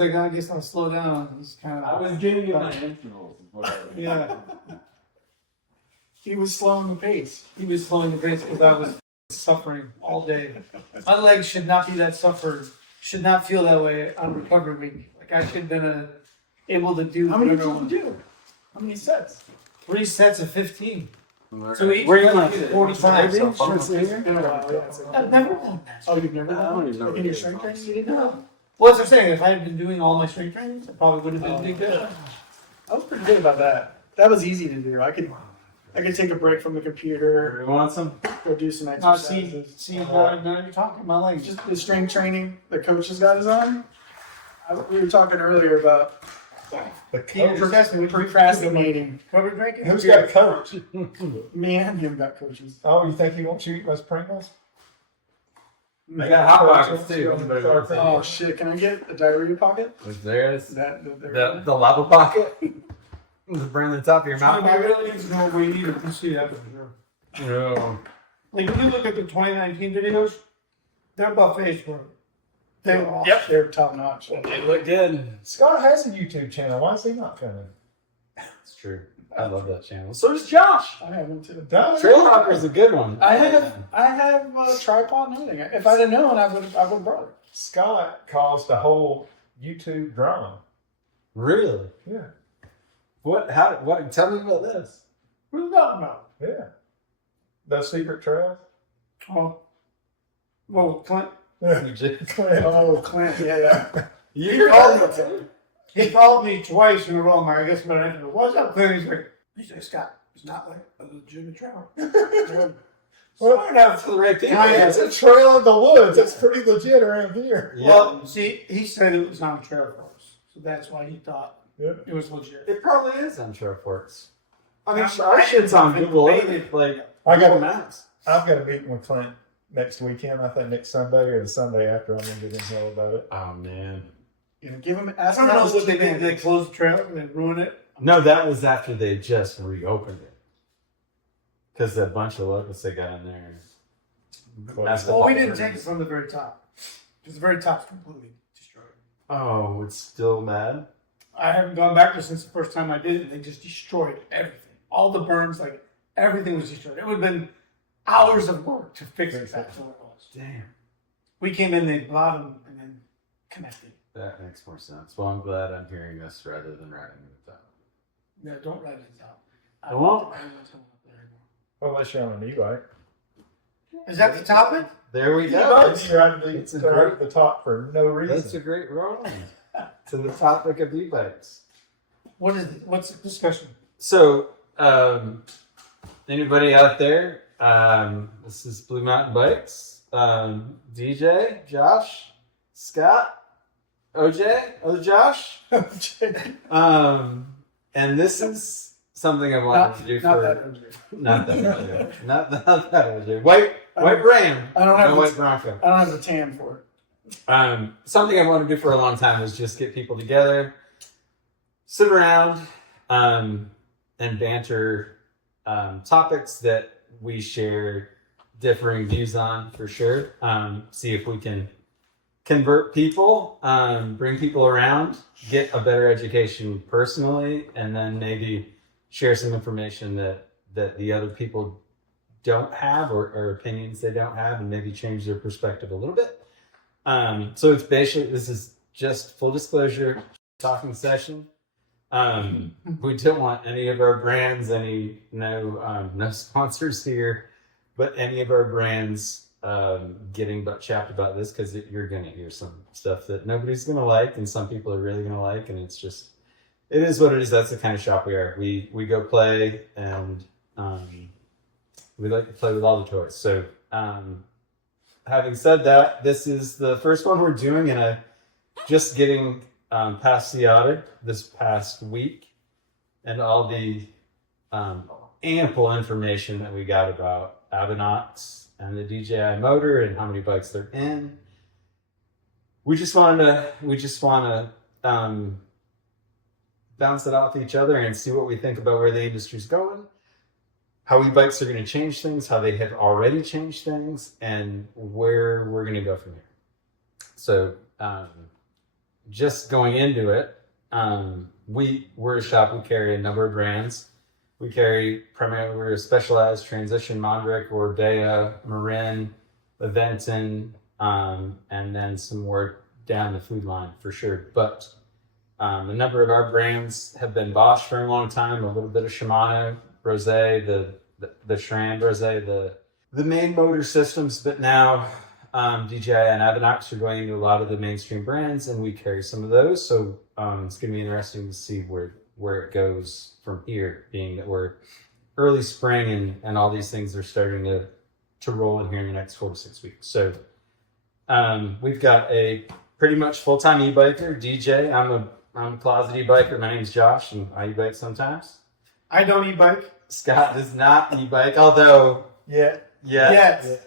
The guy gets to slow down. He's kind I of. was giving you my intervals. Yeah. He was slowing the pace. He was slowing the pace because I was suffering all day. My legs should not be that suffered. Should not feel that way on recovery week. Like I should have been able to do. How many whatever I did you wanted. do? How many sets? 3 sets of 15. So each Where are you one going? 45. Maybe? So It's been a while, yeah. I've never done that. Oh, you've never I don't done even know Like what in it your is. strength training? You didn't know. Well, as I'm saying, if I had been doing all my strength trainings, I probably would have been pretty good. I was pretty good about that. That was easy to do. I could take a break from the computer, You want some? go do some Now, see, exercises. now you're talking my legs. Just the strength training the coaches got us on. We were talking earlier about The Peter coach. just asked me, procrastinating. cover drinking? Who's got a coach? Me and him got coaches. Oh, you think he wants you to eat those Pringles? They got hot pockets too. Oh shit! Can I get a diarrhea pocket? There's That the lava pocket. Bring the top of your I mouth. really need to know where you need to see that for sure. No. Like if you look at the 2019 videos, their buffets were they were awesome. Yep, they're top notch. They look good. Scott has a YouTube channel. Why is he not coming? It's true. I love that channel. So does Josh. I haven't too. Trailhopper's a good one. I have a tripod and everything. If I'd have known, I would brought it. Scott caused a whole YouTube drama. Really? Yeah. What? How? What? Tell me about this. What are you talking about? Yeah. Those secret trails? Oh, well, Clint. Yeah. Oh, Clint, yeah. He called me twice in a row. I guess about answer. What's up, Clint? He's like, Scott, it's not like a legitimate trail. Smart enough for the right people. It's a trail in the woods. It's pretty legit around here. Well, see, he said it was not a trail for us, so that's why he thought Yep. it was legit. It probably is on Trailports. I mean, I our shit's on haven't Google. debated. Like, I got Google a Maps. I've got a meeting with Clint next weekend. I think next Sunday or the Sunday after. I'm gonna get in hell about it. Oh man. Give him. I Ask don't him know how what they did. They closed the trail and they ruined it. No, that was after they just reopened it. Because a bunch of locals they got in there. That's the Well, we whole didn't thing. take it from the very top. Because the very top's completely destroyed. Oh, it's still mad. I haven't gone back there since the first time I did it. They just destroyed everything. All the burns, like everything was destroyed. It would have been hours of work to fix it back to what it was. Damn. We came in, they bottom, and then connected. That makes more sense. Well, I'm glad I'm hearing this rather than writing it down. Yeah, don't write it down. I won't. think anyone's going up there anymore. Unless you're on an e-bike. Is that the topic? There we go. You're at It's a the top for no reason. That's a great roll to the topic of e-bikes. What is it? What's the discussion? So, anybody out there? This is Blue Mountain Bikes. DJ, Josh, Scott, OJ, other Josh. And this is something I wanted to do not for that OJ. not that OJ. White Ram. I don't have No the- White Bronco. I don't have the tan for it. Something I wanted to do for a long time was just get people together, sit around, and banter topics that we share differing views on for sure. See if we can convert people, bring people around, get a better education personally, and then maybe share some information that the other people don't have or opinions they don't have, and maybe change their perspective a little bit. So it's basically, this is just full disclosure talking session. We don't want any of our brands, no sponsors here, but any of our brands getting chapped about this, because you're going to hear some stuff that nobody's going to like and some people are really going to like, and it is what it is. That's the kind of shop we are. We go play, and we like to play with all the toys. So having said that, this is the first one we're doing, and just getting past Seattle this past week, and all the ample information that we got about Avanox and the DJI motor and how many bikes they're in. We just want to bounce it off each other and see what we think about where the industry's going, how e-bikes are going to change things, how they have already changed things, and where we're going to go from here. So just going into it, we're a shop. We carry a number of brands. We carry primarily, we're a specialized transition, Mondrick, Orbea, Marin, Aventon, and then some more down the food line for sure. But a number of our brands have been Bosch for a long time, a little bit of Shimano, Rosé, the Schramm Rosé, the main motor systems, but now DJI and Avinox are going into a lot of the mainstream brands, and we carry some of those. So it's going to be interesting to see where it goes from here, being that we're early spring and all these things are starting to roll in here in the next 4 to 6 weeks. So we've got a pretty much full-time e-biker, DJ. I'm a closet e-biker. My name's Josh, and I e-bike sometimes. I don't e-bike. Scott does not e-bike, although Yes.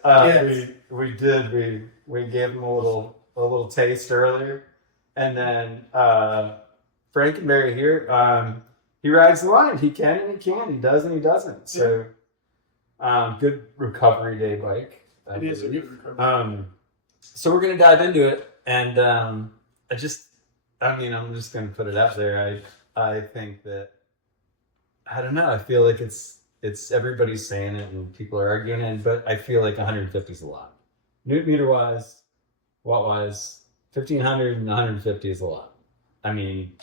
we did. We gave him a little taste earlier, and then Frankenberry here. He rides the line. He can and he can. He does and he doesn't. So good recovery day bike. It is a good recovery. So we're gonna dive into it, and I'm just gonna put it out there. I think that I don't know. I feel like it's everybody's saying it and people are arguing it, but I feel like 150 is a lot. Newton meter wise, watt wise, 1500 and 150 is a lot. I mean,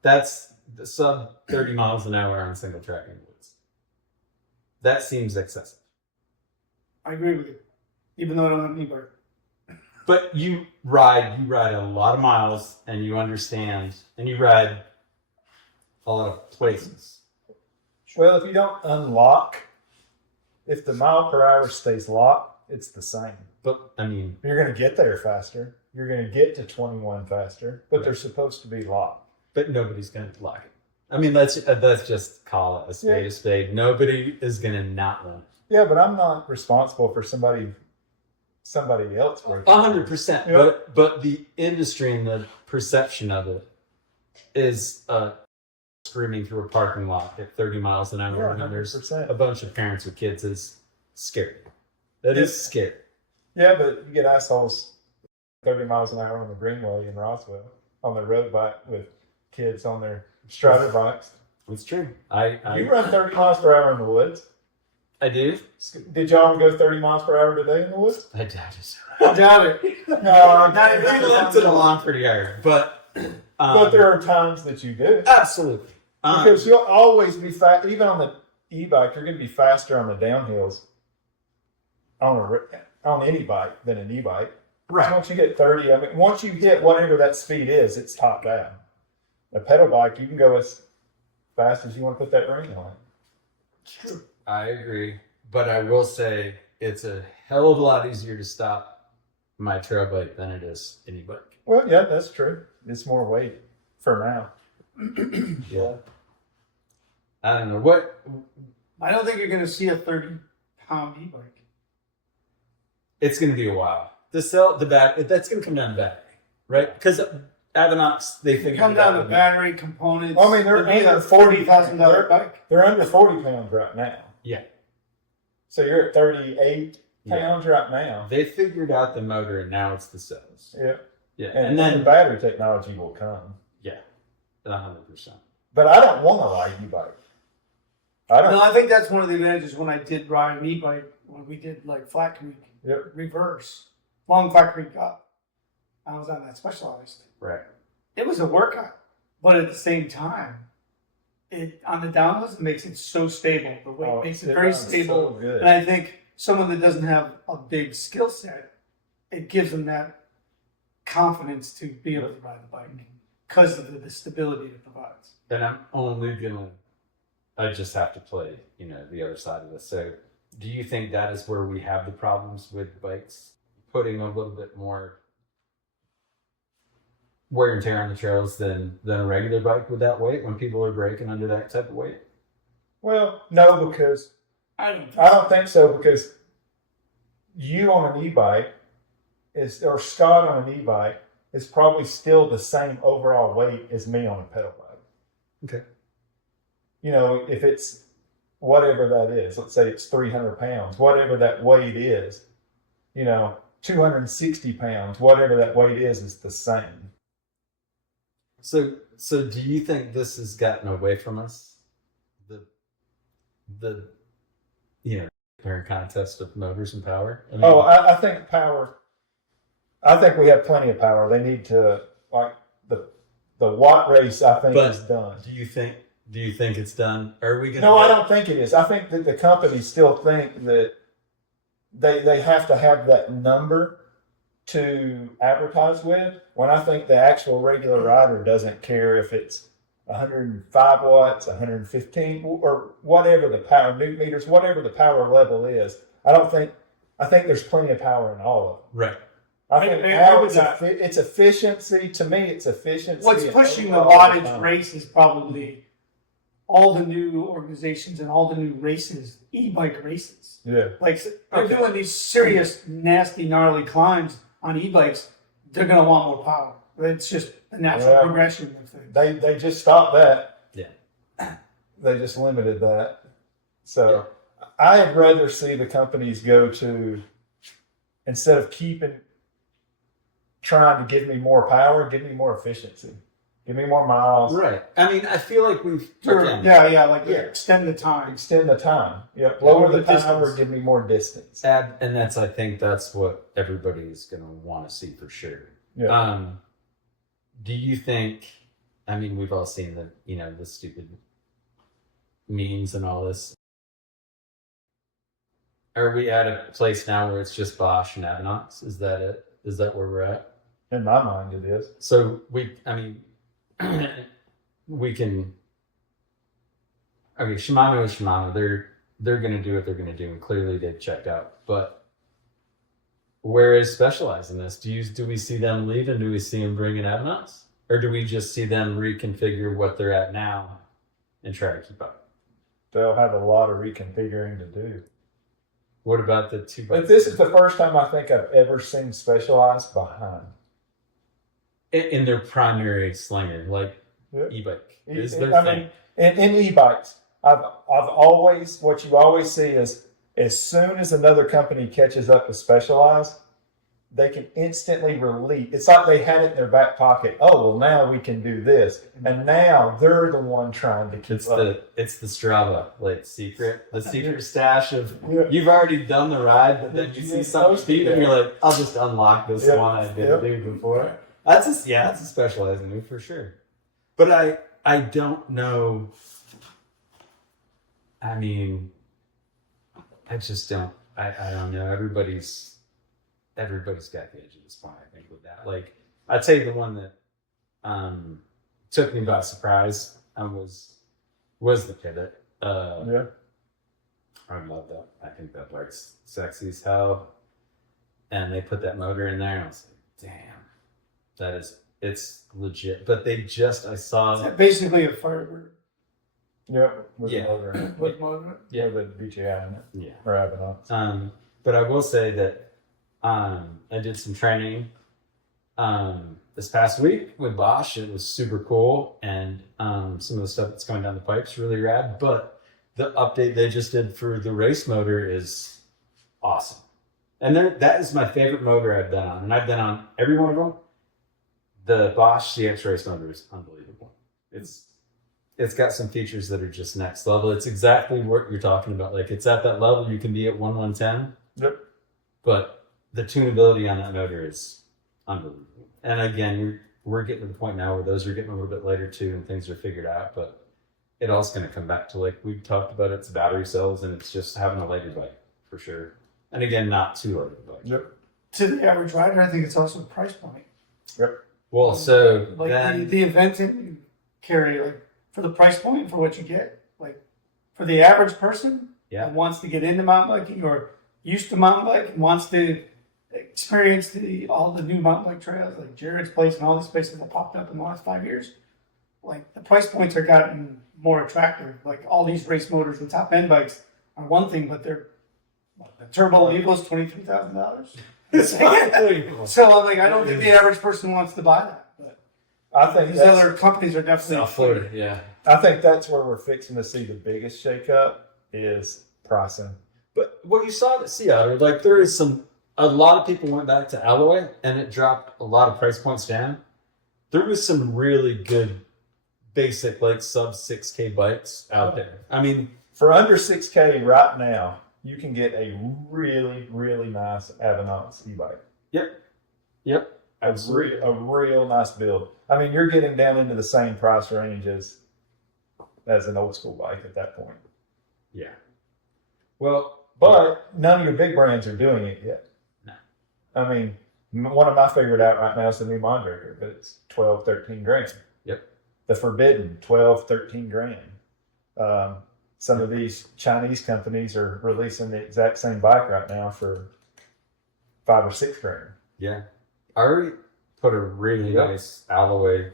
that's the sub 30 miles an hour on single track in the woods. That seems excessive. I agree with you, even though I don't have an e-bike. But you ride a lot of miles, and you understand, and you ride a lot of places. Well, if you don't unlock, if the mile per hour stays locked, it's the same. But I mean, You're going to get there faster. You're going to get to 21 faster, but they're supposed to be locked. but nobody's gonna like it. I mean, let's just call it a spade a spade. Nobody is gonna not want it. Yeah, but I'm not responsible for somebody else. 100%. But the industry and the perception of it is screaming through a parking lot at 30 miles an hour, and there's 100%. a bunch of parents with kids is scary. That is scary. Yeah, but you get assholes 30 miles an hour on the Greenway in Roswell on their road bike with kids on their Strider bikes. It's true. You run 30 miles per hour in the woods. I do. Did y'all go 30 miles per hour today in the woods? I doubt it. I doubt it. No, Not even We lifted a lawn pretty hard, but but there are times that you do. absolutely. Because you'll always be fast, even on the e-bike, you're going to be faster on the downhills on any bike than an e-bike. Right. So once you get 30, I mean, once you hit whatever that speed is, it's top down. A pedal bike, you can go as fast as you want to put that ring on. True. I agree, but I will say it's a hell of a lot easier to stop my trail bike than it is any bike. Well, yeah, that's true. It's more weight for now. Yeah. I don't know what. I don't think you're going to see a 30-pound e-bike. It's going to be a while. That's going to come down to battery, right? Because Avinox, they figured Come it down out to with battery components. Well, I mean, they're It'd be under a $40,000 bike. They're under 40 pounds right now. Yeah. So you're at 38 Yeah. pounds right now. They figured out the motor, and now it's the cells. Yeah. Yeah, And then the battery technology will come. 100%. But I don't want to ride e-bike. I don't. No, I think that's one of the advantages when I did ride an e-bike, when we did like Flat Creek Yep. reverse, long Flat Creek up. I was on that Specialized. Right. It was a workout, but at the same time, it on the downhills it makes it so stable. The weight makes it very runs stable, so good. and I think someone that doesn't have a big skill set, it gives them that confidence to be able to ride the bike because of the stability it provides. And I'm only gonna. I just have to play, the other side of this. So, do you think that is where we have the problems with bikes, putting a little bit more wear and tear on the trails than a regular bike with that weight when people are braking under that type of weight? Well, no, because I don't. I don't think so, because you on an e-bike or Scott on an e-bike is probably still the same overall weight as me on a pedal bike. Okay. If it's whatever that is, let's say it's 300 pounds, whatever that weight is, 260 pounds, whatever that weight is the same. So do you think this has gotten away from us? The current contest of motors and power? I mean, I think power. I think we have plenty of power. They need to, like, the watt race, I think, But is done. do you think it's done? Are we gonna No, I don't think it is. I think that the companies still think that they have to have that number to advertise with, when I think the actual regular rider doesn't care if it's 105 watts, 115, or whatever the power, newton meters, whatever the power level is. I think there's plenty of power in all of them. Right. I think I would it's efficiency. To me, it's efficiency. What's and pushing the overall wattage time. race is probably all the new organizations and all the new races, e-bike races. Yeah. Like, they're doing these serious, nasty, gnarly climbs on e-bikes. They're going to want more power. It's just a natural progression of things. They just stopped that. Yeah. They just limited that. So I'd rather see the companies go to, instead of trying to give me more power, give me more efficiency. Give me more miles. Right. I mean, I feel like we've Extend the time. Extend the time. Yep. Lower the distance. power, give me more distance. and I think that's what everybody's gonna want to see for sure. Yeah. Do you think? I mean, we've all seen the stupid memes and all this. Are we at a place now where it's just Bosch and Avanox? Is that it? Is that where we're at? In my mind, it is. So we can. Okay, Shimano is Shimano. They're going to do what they're going to do, and clearly they've checked out. But where is Specialized in this? Do we see them leave, and do we see them bring in Avanox, or do we just see them reconfigure what they're at now and try to keep up? They'll have a lot of reconfiguring to do. What about the two? But this is the first time I think I've ever seen Specialized behind. In their primary slinger, like Yep. e-bike is their I thing. mean, in e-bikes, I've always, what you always see is, as soon as another company catches up with Specialized, they can instantly release. It's like they had it in their back pocket. Oh, well, now we can do this, and now they're the one trying to keep up. It's the Strava secret stash of Yeah. you've already done the ride, but then you see something steep and you're like, I'll just unlock this Yep. one I didn't do before. That's a Specialized move for sure. But I don't know. I mean, I just don't. I don't know. Everybody's got the edge at this point. I think with that. Like, I'd say the one that took me by surprise was the Pivot. Yeah. I love that. I think that bike's sexy as hell. And they put that motor in there, and I was like, damn, it's legit. But I saw It's basically a Firebird Yep. With Yeah. the motor in it. with motor. Yeah. With the BTI in it. yeah. Or Avanox. But I will say that I did some training this past week with Bosch. It was super cool, and some of the stuff that's going down the pipe's really rad. But the update they just did for the race motor is awesome, and that is my favorite motor I've been on, and I've been on every one of them. The Bosch CX race motor is unbelievable. It's got some features that are just next level. It's exactly what you're talking about. Like, it's at that level you can be at 110. Yep. But the tunability on that motor is unbelievable. And again, we're getting to the point now where those are getting a little bit later too, and things are figured out. But it all's going to come back to, like we talked about, it's battery cells, and it's just having a later bike for sure. And again, not too late bike. Yep. To the average rider, I think it's also a price point. Yep. Well, so Like then the event you carry, like, for the price point for what you get, like, for the average person Yeah. that wants to get into mountain biking or used to mountain bike and wants to experience all the new mountain bike trails, like Jared's place and all these places that popped up in the last 5 years, like, the price points are gotten more attractive. Like, all these race motors and top end bikes are one thing, but the Turbo Evo's $23,000. So I'm like, I don't think the average person wants to buy that. But I think these other companies are definitely South Florida, yeah. I think that's where we're fixing to see the biggest shakeup is pricing. But what you saw at Seattle, like, there is a lot of people went back to alloy and it dropped a lot of price points down. there was some really good basic like sub 6K bikes out there. I mean, For under 6K right now, you can get a really, really nice Avanox e-bike. yep, A real nice build. I mean, you're getting down into the same price range as an old school bike at that point. yeah. Well, But none of your big brands are doing it yet. No. I mean, one of my favorite out right now is the new Mondraker, but it's 12, 13 grand. Yep. The Forbidden, 12, 13 grand. Some of these Chinese companies are releasing the exact same bike right now for 5 or 6 grand. yeah, I already put a really Yep. nice alloy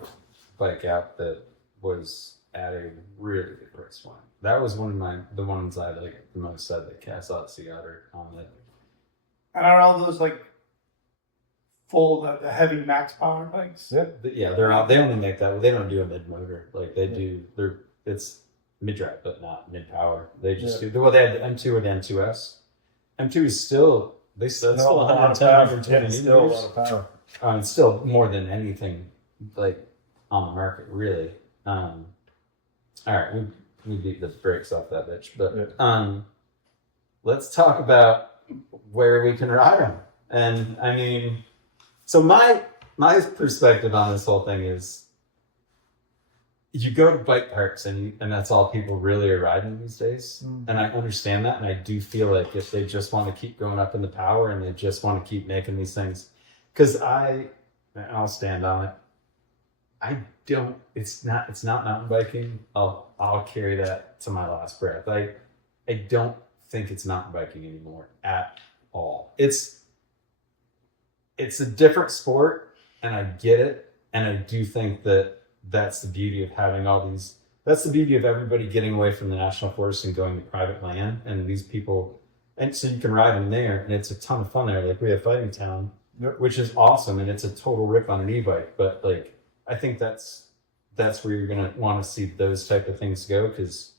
bike out that was at a really good price point. That was the ones I like the most out of the Cass Odyssey Otter on it. And are all those like full the heavy max power bikes? Yeah. Yeah, they're out. They only make that. They don't do a mid motor. Like they do. It's mid drive, but not mid power. They just do. Well, they had the M2 and the M2S. M2 is still it's still 110, 120 Still a lot meters. of power. It's still more than anything like on the market, really. All right, we beat the brakes off that bitch, but let's talk about where we can ride them. And I mean, so my perspective on this whole thing is, you go to bike parks and that's all people really are riding these days. Mm. And I understand that, and I do feel like if they just want to keep going up in the power and they just want to keep making these things, because I'll stand on it. It's not mountain biking. I'll carry that to my last breath. I don't think it's mountain biking anymore at all. It's a different sport, and I get it, and I do think that that's the beauty of having all these. That's the beauty of everybody getting away from the national forest and going to private land, and these people, and so you can ride them there, and it's a ton of fun there. Like we have Fighting Town, which is awesome, and it's a total rip on an e-bike. But like, I think that's where you're gonna want to see those type of things go, because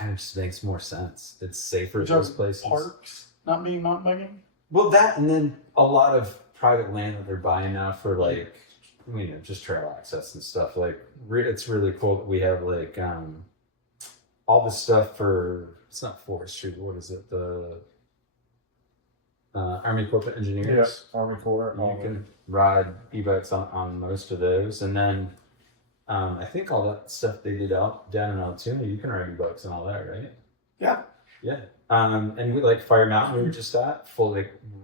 it just makes more sense. It's safer at those places. Parks not being mountain biking. Well, that, and then a lot of private land that they're buying now for like, just trail access and stuff. Like, it's really cool that we have like all this stuff for, it's not forestry, but what is it? The Army Corps of Engineers. Yes, Army Corps. You can ride e-bikes on most of those, and then I think all that stuff they did down in Altoona, you can ride e-bikes and all that, right? Yeah. Yeah. And we like Fire Mountain, we were just at,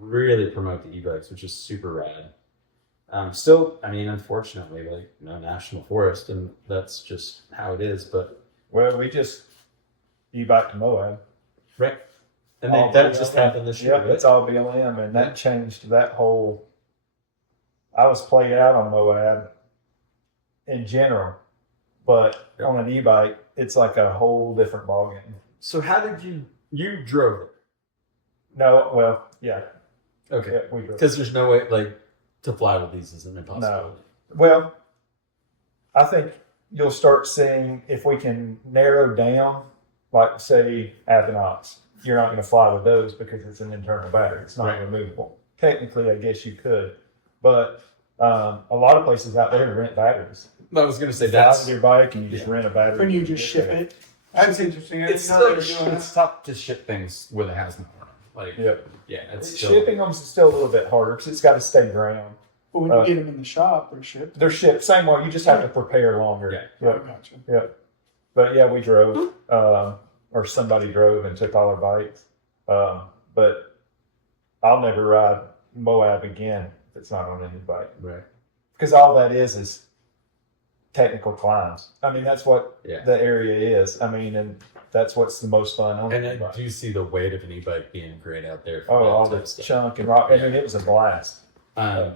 really promote the e-bikes, which is super rad. Still, I mean, unfortunately, like no national forest, and that's just how it is. But Well, we just e-bike to Moab. right, and All that BLM. just happened this year. Yep, it's all BLM, and that changed that whole. I was played out on Moab in general, but on an e-bike, it's like a whole different ballgame. So how did you drove it? No, well, yeah, Okay, yeah, we drove. because there's no way like to fly with these is an impossibility. No. Well, I think you'll start seeing if we can narrow down, like say Avanox. You're not going to fly with those because it's an internal battery. It's not Right. removable. Technically, I guess you could, but a lot of places out there rent batteries. I was gonna say Fly that's with your bike and you just rent a battery. When you just ship it. That's interesting. I it's didn't know they still were doing it's that. tough to ship things with a hazmat. Like Yep. yeah, it's still, Shipping them is still a little bit harder because it's got to stay ground. But when you get them in the shop, they're shipped. They're shipped same way. You just have to prepare longer. Yeah. Oh, Yep. gotcha. Yep. But yeah, we drove, or somebody drove and took all our bikes. But I'll never ride Moab again if it's not on any bike. right. Because all that is technical climbs. I mean, that's what Yeah. the area is. I mean, and that's what's the most fun on And the I e-bike. do see the weight of an e-bike being great out there. For Oh, that all type of the stuff. chunk and rock. I mean, it was a blast. Um,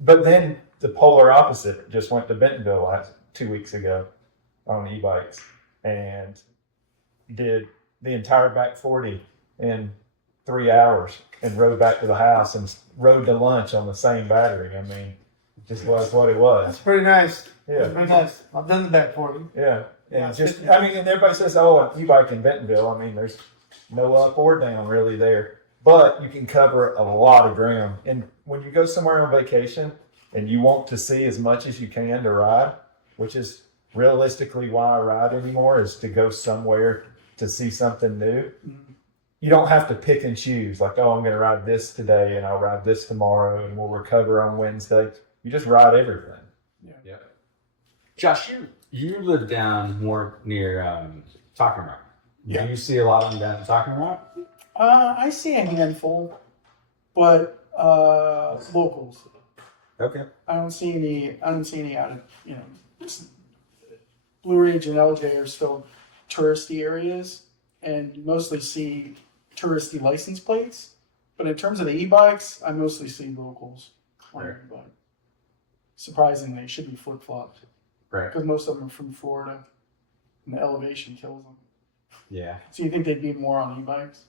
But then the polar opposite just went to Bentonville 2 weeks ago on e-bikes and did the entire back 40 in 3 hours and rode back to the house and rode to lunch on the same battery. I mean, it just was what it That's was. pretty nice. That's Yeah. pretty nice. I've done the back 40. Yeah. Yeah, And just, I mean, and everybody says, oh, an e-bike in Bentonville. I mean, there's no up or down really there, but you can cover a lot of ground. And when you go somewhere on vacation, and you want to see as much as you can to ride, which is realistically why I ride anymore, is to go somewhere to see something new. You don't have to pick and choose like, oh, I'm going to ride this today and I'll ride this tomorrow and we'll recover on Wednesday. You just ride everything. Yeah. Josh, you live down more near Talking Rock. Yeah. Do you see a lot of them down at Talking Rock? I see a handful, but locals. Okay. I don't see any out of, Blue Ridge and LJ are still touristy areas, and you mostly see touristy license plates. But in terms of the e-bikes, I mostly see locals on Right. e-bike. Surprisingly, it should be flip-flopped Right. because most of them are from Florida, and the elevation kills them. Yeah. So you think they'd be more on e-bikes,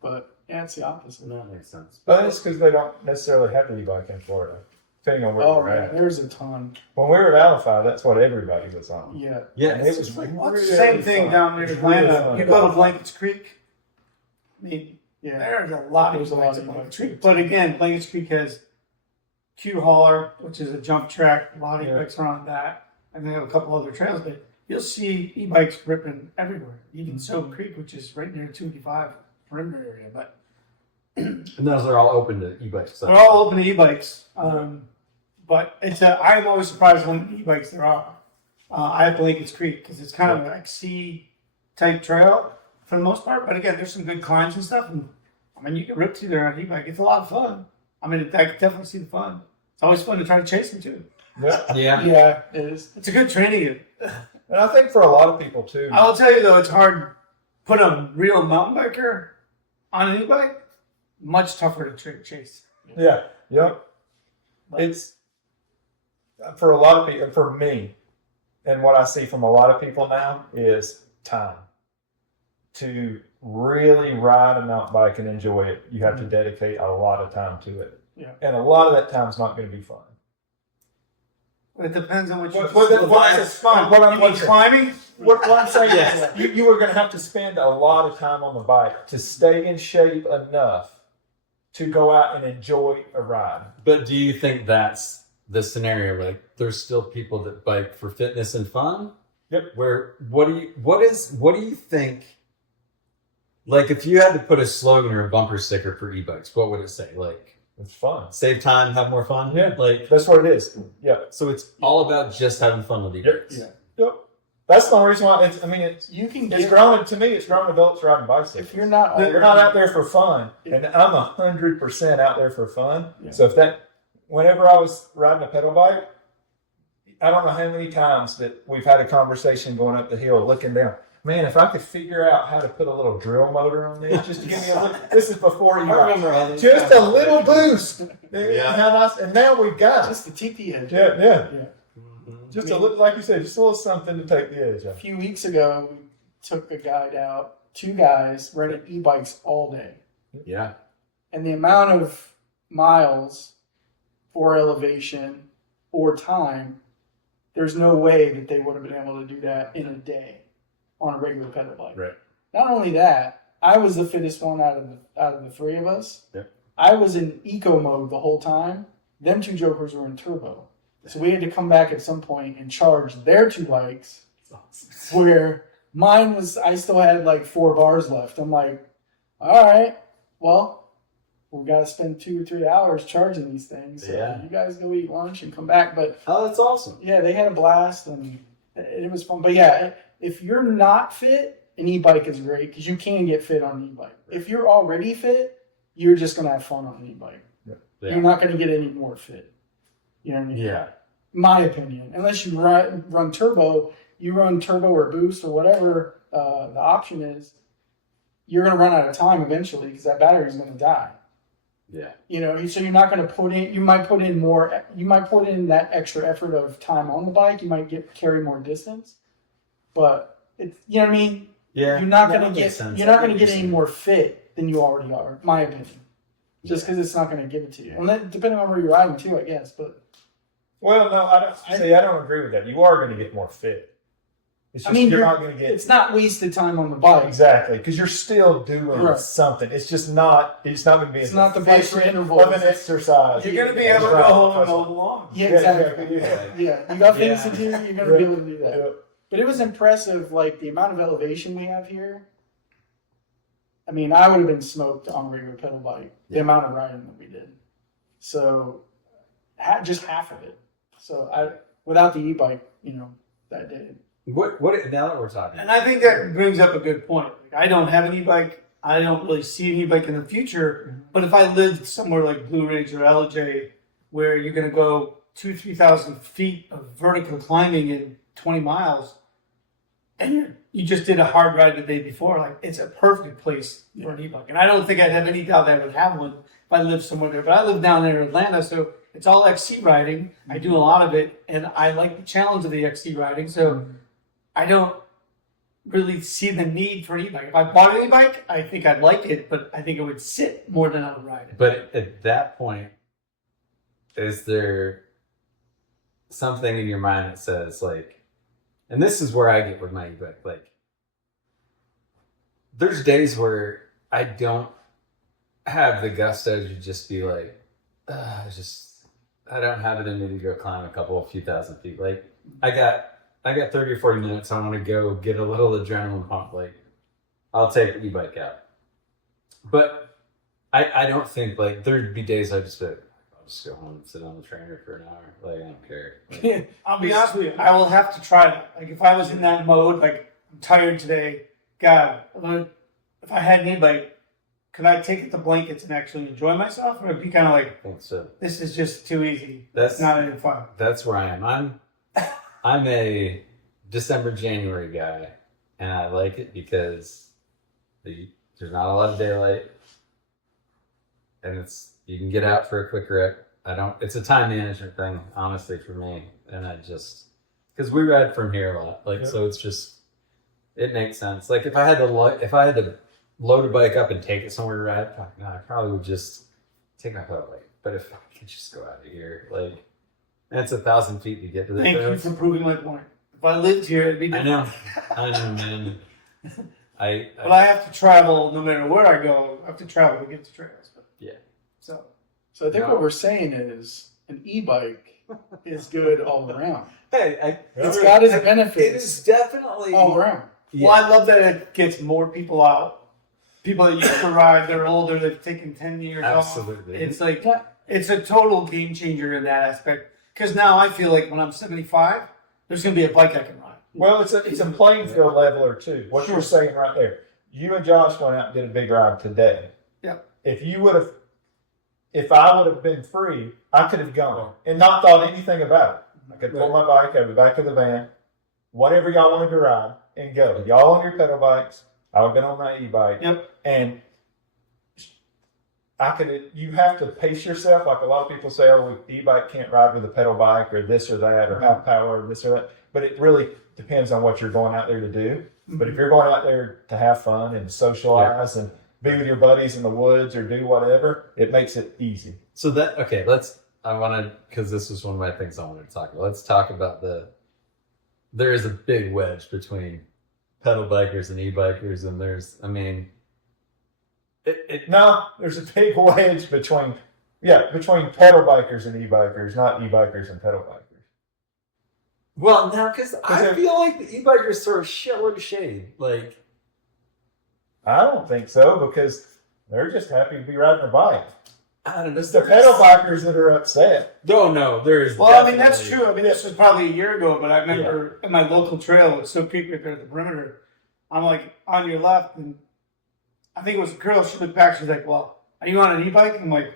but yeah, it's the opposite. That makes sense. But it's because they don't necessarily have the e-bike in Florida, depending on where Oh they're man, at. there's a ton. When we were at Alpha, that's what everybody was on. Yeah. Yeah. And it was Well, really it's the same thing fun. down near It was really Atlanta. fun. You go to Blankets Creek. I mean, Yeah. there's a lot of There's a lot e-bikes of at Blankets e-bikes. Creek. But again, Blankets Creek has Q Hauler, which is a jump track. A lot of Yeah. e-bikes are on that. And they have a couple other trails, but you'll see e-bikes ripping everywhere. Even Soap Creek, which is right near 285 perimeter area. But And those are all open to e-bikes. So. they're all open to e-bikes. But I'm always surprised how many e-bikes there are. I have Blankets Creek because it's kind of like C-type trail for the most part. But again, there's some good climbs and stuff. And I mean, you can rip through there on an e-bike. It's a lot of fun. I mean, I can definitely see the fun. It's always fun to try to chase them too. Yeah. Yeah. Yeah, it is. It's a good training. And I think for a lot of people too. I will tell you though, it's hard to put a real mountain biker on an e-bike. Much tougher to chase. Yeah. Yep. It's for a lot of people, for me, and what I see from a lot of people now is time. To really ride a mountain bike and enjoy it, you have to dedicate a lot of time to it. Yeah. And a lot of that time's not going to be fun. It depends on what you What is fun? You mean climbing? What I'm saying Yes. is you are going to have to spend a lot of time on the bike to stay in shape enough to go out and enjoy a ride. But do you think that's the scenario? Like, there's still people that bike for fitness and fun. Yep. Where what do you think? Like, if you had to put a slogan or a bumper sticker for e-bikes, what would it say? Like, It's fun. save time, have more fun. Yeah. Like, That's what it is. Yeah. so it's all about just having fun with e-bikes. Yeah. Yep. That's the only reason why it's You can it's get grown to me. It's grown adults riding bicycles. if you're not They're not out there for fun, and I'm 100% out there for fun. Yeah. So whenever I was riding a pedal bike, I don't know how many times that we've had a conversation going up the hill, looking down. Man, if I could figure out how to put a little drill motor on this, just to give me a little. This is before you. I remember all those Just a times. little boost. Yeah. How nice, and now we've got it. just the TP edge. Yeah, yeah. Yeah. Mhm. Just I a mean- little, like you said, just a little something to take the edge A off. few weeks ago, we took a guide out. 2 guys rented e-bikes all day, Yeah. and the amount of miles or elevation or time, there's no way that they would have been able to do that in a day on a regular pedal bike. Right. Not only that, I was the fittest one out of the 3 of us. Yep. I was in eco mode the whole time. Them 2 jokers were in turbo. So we had to come back at some point and charge their 2 bikes, where mine was, I still had like 4 bars left. I'm like, all right, well, we got to spend 2 or 3 hours charging these things. So Yeah. you guys go eat lunch and come back. But Oh, that's awesome. yeah, they had a blast and it was fun. But yeah, if you're not fit, an e-bike is great because you can get fit on an e-bike. If you're already fit, you're just going to have fun on an e-bike. Yeah. You're not going to get any more fit. You know what I mean? Yeah. My opinion. Unless you run turbo, you run turbo or boost or whatever the option is, you're going to run out of time eventually because that battery is going to die. Yeah. You know, so you're not going to put in. You might put in that extra effort of time on the bike. You might carry more distance, but it's, you know what I mean. Yeah. You're not That going to makes get. sense. You're not I going to get get what any you're more fit than you already are. My opinion. Just because it's not going to give it to you, and then, depending on where you're riding too, I guess. But Well, no, I don't agree with that. You are going to get more fit. It's I just mean, you're not going to get it's not wasted time on the bike. exactly because you're still doing Right. something. It's just not. It's not going to be. It's as not the bike for efficient intervals. of an exercise. You're going to be as able to go riding home a and mow bicycle. the lawn. Yeah, exactly. yeah. You got things Yeah. to do. You're going to be able to do that. Yeah. But it was impressive, like the amount of elevation we have here. I mean, I would have been smoked on a regular pedal bike. The amount of riding that we did. So, just half of it. So without the e-bike, that day. What? Now that we're talking, And I think that brings up a good point. Like, I don't have an e-bike. I don't really see an e-bike in the future. But if I lived somewhere like Blue Ridge or LJ, where you're going to go 2,000-3,000 feet of vertical climbing in 20 miles, and you just did a hard ride the day before, like it's a perfect place for an e-bike. And I don't think I'd have any doubt that I would have one if I lived somewhere there. But I live down there in Atlanta, so it's all XC riding. I do a lot of it, and I like the challenge of the XC riding. So I don't really see the need for an e-bike. If I bought an e-bike, I think I'd like it, but I think it would sit more than I would ride it. but at that point, is there something in your mind that says like, and this is where I get with my e-bike, like, there's days where I don't have the gusto to just be like, I don't have it in me to go climb a few thousand feet. Like, I got 30 or 40 minutes. I want to go get a little adrenaline pump. Like, I'll take the e-bike out. But I don't think, like, there'd be days I just be like, I'll just go home and sit on the trainer for an hour. Like, I don't care. Like, I'll be honest with you, I will have to try that. Like, if I was in that mode, like, I'm tired today, God, if I had an e-bike, could I take it to blankets and actually enjoy myself? Or it'd be kind of like, I think so. this is just too easy. That's- It's not any fun. That's where I am. I'm a December, January guy, and I like it because there's not a lot of daylight, and you can get out for a quick rip. It's a time management thing, honestly, for me, and because we ride from here a lot, like, so it's just, it makes sense. Like, if I had to load a bike up and take it somewhere to ride, I probably would just take my pedal bike. But if I could just go out of here, like, and it's 1,000 feet to get to the Thank you for proving my point. If I lived here, it'd be different. I know, man. But I have to travel no matter where I go. I have to travel to get to trails. But, Yeah. So So I think what we're saying is an e-bike is good all around. Hey, It's got its it benefits is definitely all around. Yeah. Well, I love that it gets more people out. People that used to ride, they're older, they've taken 10 years Absolutely. off. It's like, it's a total game changer in that aspect. Because now I feel like when I'm 75, there's going to be a bike I can ride. Well, it's a playing field leveler too. What you're saying right there. You and Josh went out and did a big ride today. Yep. If I would have been free, I could have gone and not thought anything about it. I could pull my bike over the back of the van, whatever y'all wanted to ride, and go. Y'all on your pedal bikes. I would have been on my e-bike. Yep. And you have to pace yourself. Like a lot of people say, oh, e-bike can't ride with a pedal bike or this or that or half power or this or that. But it really depends on what you're going out there to do. But if you're going out there to have fun and socialize and be with your buddies in the woods or do whatever, it makes it easy. So because this was one of my things I wanted to talk about. Let's talk about there is a big wedge between pedal bikers and e-bikers, and there's there's a big wedge between pedal bikers and e-bikers, not e-bikers and pedal bikers. well, now because I feel like the e-bikers throw a shitload of shade. Like, I don't think so because they're just happy to be riding their bike. I don't know. It's the pedal bikers that are upset. No, there is. Well, I mean, that's true. I mean, this was probably a year ago, but I remember at my local trail, it's so creepy right there at the perimeter. I'm like, on your left, and I think it was a girl. She looked back, she's like, well, are you on an e-bike? I'm like,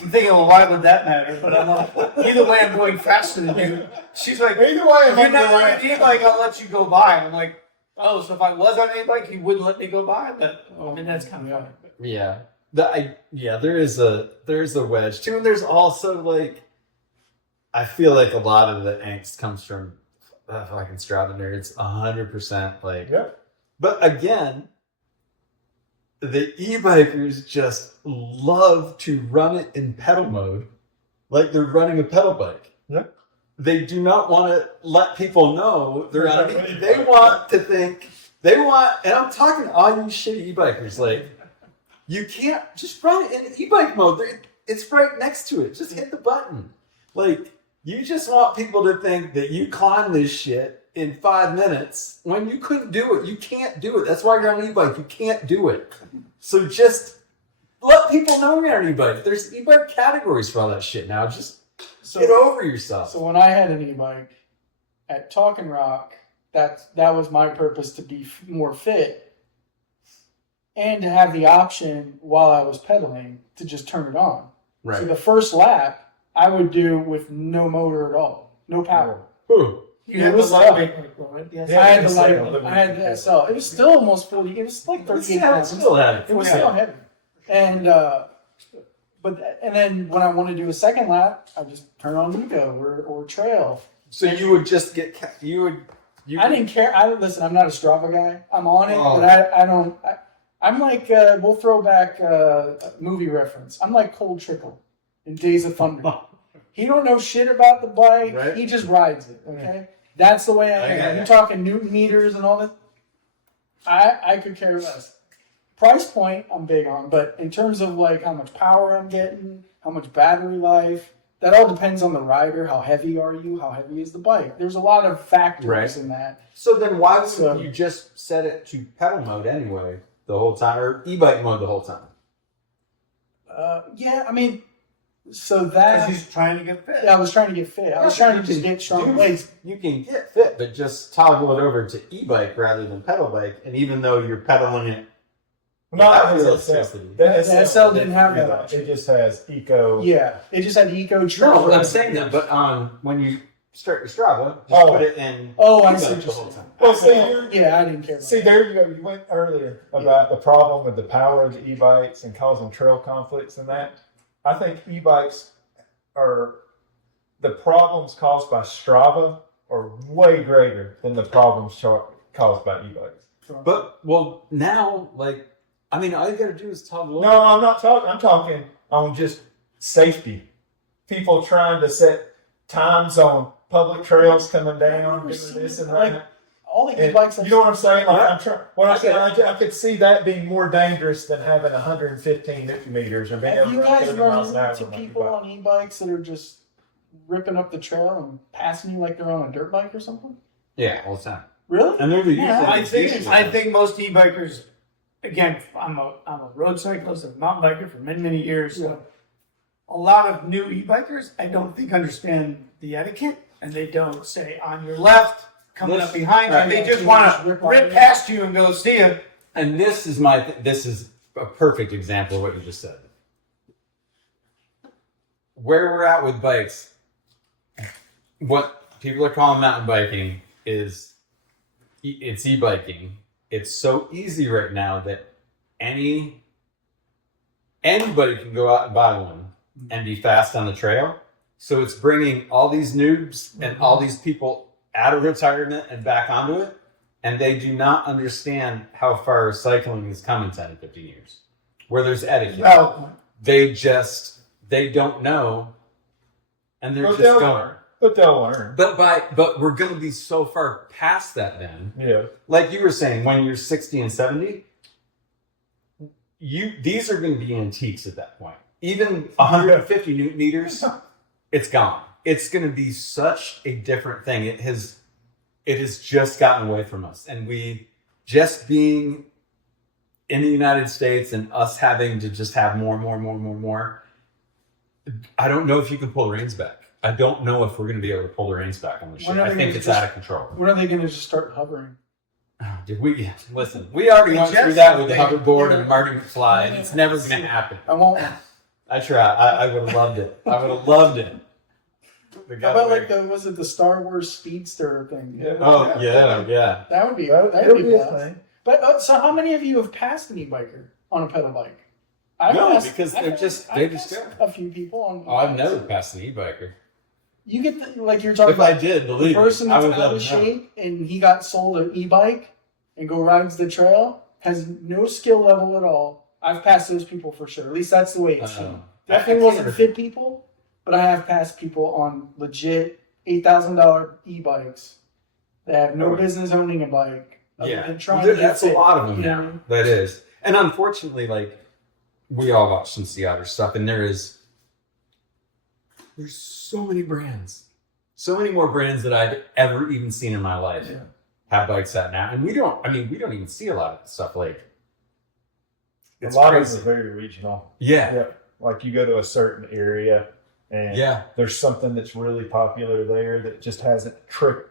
I'm thinking, well, why would that matter? But I'm like, either way, I'm going faster than you. She's like, Either way, if you're not on an e-bike, I'll let you go by. I'm like, oh, so if I was on an e-bike, you wouldn't let me go by? But, I mean, that's kind of funny. Yeah. There is a wedge too, and there's also like, I feel like a lot of the angst comes from fucking Strava nerds, 100%. Like, but again, the e-bikers just love to run it in pedal mode, like they're running a pedal bike. Yeah. they do not want to let people know they're on an e-bike. They want to think, and I'm talking to all you shitty e-bikers, like, you can't just run it in e-bike mode. It's right next to it. Just hit the button. Like, you just want people to think that you climbed this shit in 5 minutes when you couldn't do it. You can't do it. That's why you're on an e-bike. You can't do it. So just let people know you're on an e-bike. There's e-bike categories for all that shit now. Just get over yourself. So when I had an e-bike at Talking Rock, that was my purpose, to be more fit and to have the option while I was pedaling to just turn it on. Right. So the first lap I would do with no motor at all, no power. Ooh. You It have was the lightweight bike, though, right? Yes. I had the SL. light. I had the SL. It was still almost 40. It was like 38 Yeah, pounds. still have It was still heavy. And then when I want to do a second lap, I just turn on Eco or Trail. So you would just get I didn't care. Listen, I'm not a Strava guy. I'm on it, Oh. but I don't. I'm like, we'll throw back a movie reference. I'm like Cold Trickle in Days of Thunder. He don't know shit about the bike. Right. He just rides it. Okay, that's the way I am. Okay. You're talking Newton meters and all that. I could care less. Price point, I'm big on, but in terms of like how much power I'm getting, how much battery life, that all depends on the rider. How heavy are you? How heavy is the bike? There's a lot of factors in that. So then why So- wouldn't you just set it to pedal mode anyway the whole time, or e-bike mode the whole time? Yeah, I mean, so Because that he's trying to get fit. I was trying to get fit. I was trying to just get strong legs. You can get fit, but just toggle it over to e-bike rather than pedal bike. And even though you're pedaling it, Not without the SL. electricity. The The SL didn't have that option. It just has eco. Yeah, it just had Eco. no, I'm saying that, but when you start your Strava, just Oh. put it in Oh, I e-bike see. the whole time. Well, see, you're, Yeah, I didn't care. see, there you go. You went earlier about the problem with the power of the e-bikes and causing trail conflicts and that. I think e-bikes are the problems caused by Strava are way greater than the problems caused by e-bikes. But now, like, I mean, all you gotta do is toggle No, over. I'm not talking. I'm talking on just safety. People trying to set times on public trails coming down, doing this and Like, that. all the And e-bikes. you know what I'm saying? Like, Yeah. I'm trying. What I'm saying, I could see that being more dangerous than having 115 Newton meters or being Have able you to run guys 30 run miles an hour into on my people e-bike. on e-bikes that are just ripping up the trail and passing you like they're on a dirt bike or something? Yeah, all the time. Really? And they're the Yeah, I think most e-bikers, again, I'm a road cyclist and mountain biker for many, many years. So a lot of new e-bikers, I don't think understand the etiquette, and they don't say on your left, coming up behind you. They just want to rip past you and go, see ya. And this is this is a perfect example of what you just said. Where we're at with bikes, what people are calling mountain biking it's e-biking. It's so easy right now that anybody can go out and buy one and be fast on the trail. So it's bringing all these noobs and all these people out of retirement and back onto it. And they do not understand how far cycling has come in 10 and 15 years. Where there's etiquette. Well, They don't know. And they're But just they'll going. learn. But they'll learn. But we're going to be so far past that then. Yeah. Like you were saying, when you're 60 and 70, these are going to be antiques at that point. Even 150 Newton meters, it's gone. It's going to be such a different thing. It has just gotten away from us. And we just being in the United States and us having to just have more. I don't know if you can pull the reins back. I don't know if we're going to be able to pull the reins back on this shit. When are I they think gonna it's just- out of control. When are they going to just start hovering? Dude, listen, we already went through that with the hoverboard and Marty McFly, and it's never going to happen. I won't. I try. I would have loved it. I would have loved it. How about like the Star Wars Speedster thing? Yeah. Oh, yeah. That would be That'd be a blast. thing. But so how many of you have passed an e-biker on a pedal bike? I've No, passed- because I've they're passed- just- I've they just passed go. a few people on. Oh, I've never passed an e-biker. You get like you're talking If I about did, the believe person me, I that's would out let of them know. shape and he got sold an e-bike and go rides the trail, has no skill level at all. I've passed those people for sure. At least that's the way it's Uh-oh. seen. Definitely wasn't fit people, but I have passed people on legit $8,000 e-bikes that have no business owning a bike. Yeah, than trying well, to that's get a fit, lot of them you know now. what I mean? That is, and unfortunately, like we all watch some Sea Otter stuff, and there's so many brands, so many more brands that I've ever even seen in my life have bikes out now, and we don't even see a lot of stuff like. A lot of them are very regional. Yeah. Yeah. Like you go to a certain area and there's something that's really popular there that just hasn't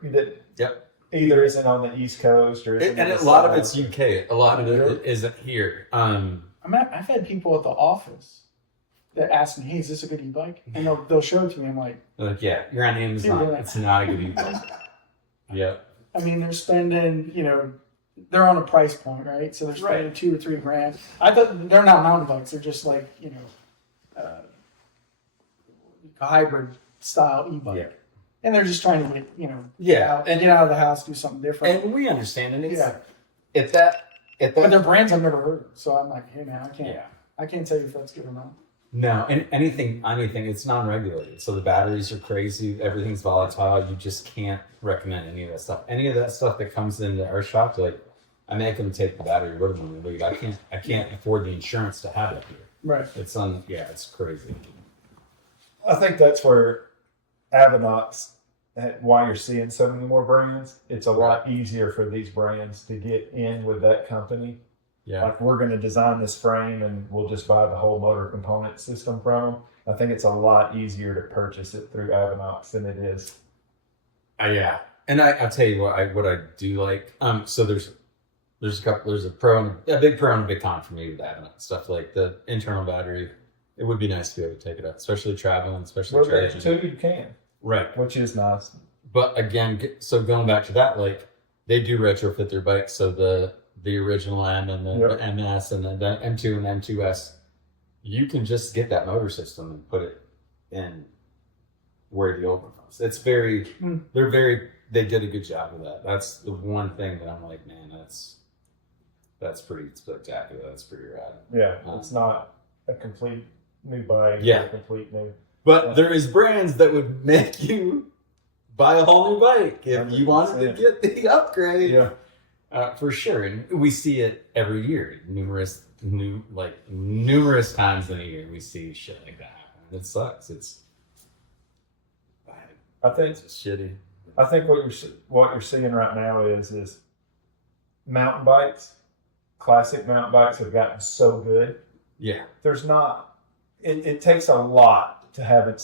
that either isn't on the East Coast or isn't and a lot of it's UK. A lot of it isn't here. I've had people at the office that ask me, "Hey, is this a good e-bike?" And they'll show it to me. I'm like, yeah, you're on Amazon. It's not a good e-bike. Yep. I mean, they're spending, they're on a price point, right? So they're spending $2 or $3 grand. I thought they're not mountain bikes. They're just like, a hybrid style e-bike. Yeah. And they're just trying to get, out of the house, do something different. And we understand it. But they're brands I've never heard of. So I'm like, hey man, I can't tell you if that's good or not. No, and anything, it's non-regulated. So the batteries are crazy. Everything's volatile. You just can't recommend any of that stuff. Any of that stuff that comes into our shop, like I make them take the battery with them. Like, I can't afford the insurance to have it here. Right. It's crazy. I think that's where Avanox, why you're seeing so many more brands. It's a lot easier for these brands to get in with that company. Yeah. Like we're going to design this frame and we'll just buy the whole motor component system from them. I think it's a lot easier to purchase it through Avanox than it is. Yeah. And I'll tell you what I do like. So there's a pro and a big pro and a big con for me with Avanox stuff like the internal battery. It would be nice to be able to take it out, especially traveling, especially charging. Too, you can. Right. Which is nice. But again, so going back to that, like they do retrofit their bikes. So the original M and the MS and the M2 and M2S, you can just get that motor system and put it in where the old one was. It's they did a good job of that. That's the one thing that I'm like, man, that's pretty spectacular. That's pretty rad. Yeah. It's not a complete new bike. Yeah. A complete new. But there is brands that would make you buy a whole new bike if you wanted to get the upgrade. Yeah. For sure. And we see it every year. Numerous times in a year we see shit like that happen. It sucks. I think it's just shitty. I think what you're seeing right now is mountain bikes, classic mountain bikes have gotten so good. Yeah. There's not it takes a lot to have an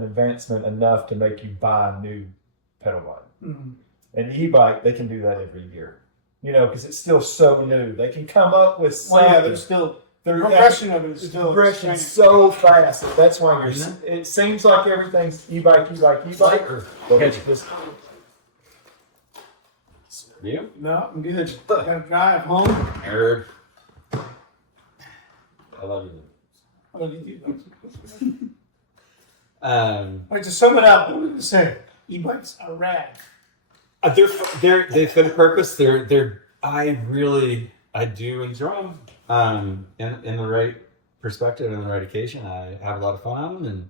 advancement enough to make you buy a new pedal bike. Mm-hmm. An e-bike, they can do that every year, because it's still so new. They can come up with something. Well, yeah, the progression of it is still progression so fast. That's why it seems like everything's e-bike. But it's just You? No, I'm good. Gotta drive home. Nerd. I love you. I love you too. All right, to sum it up, what did you say? E-bikes are rad. They fit a purpose. I do enjoy them. In the right perspective, in the right occasion, I have a lot of fun on them, and